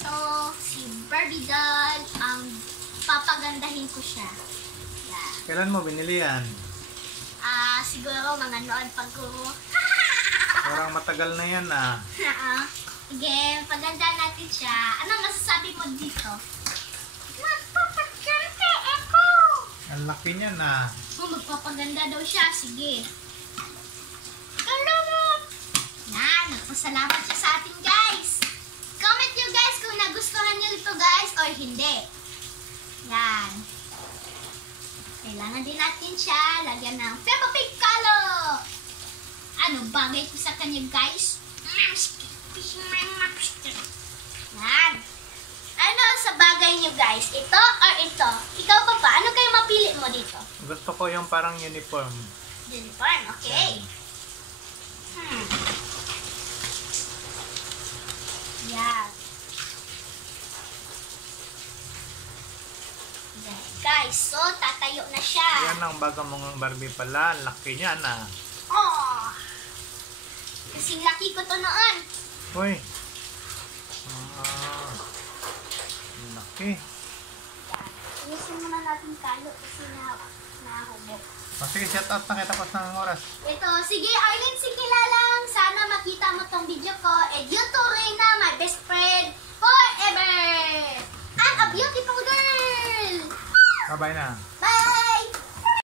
So, si Barbie doll, papagandahin ko siya. Yeah. Kailan mo binili yan? Siguro mga noon pag ko. Parang matagal na yan ah. Sige, paganda natin siya. Ano masasabi mo dito? Magpapaganda ako! Ang laki niyan ah. Magpapaganda daw siya. Sige. Kala mo! Yan, nagpasalamat siya sa atin guys. Comment nyo guys kung nagustuhan nyo ito guys or hindi. Yan. Kailangan din natin siya lagyan ng Peppa Pig color. Ano, bagay ko sa kanya guys. Yan. Ano sa bagay nyo guys? Ito or ito? Ikaw pa ba? Ano kayo mapili mo dito? Gusto ko yung parang uniform. Uniform, okay. Yan. Guys, so tatayo na siya. Yan ang bago mong Barbie pala. Ang laki niyan ah. Oh! Kasing laki ko to noon. Uy. Ang laki. Iusin muna natin kalo kasi nahubog. Sige, shout out na kita pas ng oras. Ito, sige Arlene, sige lang. Sana makita mo tong video ko. And you too, Reyna, my best friend forever. And a beautiful girl. Bye-bye na.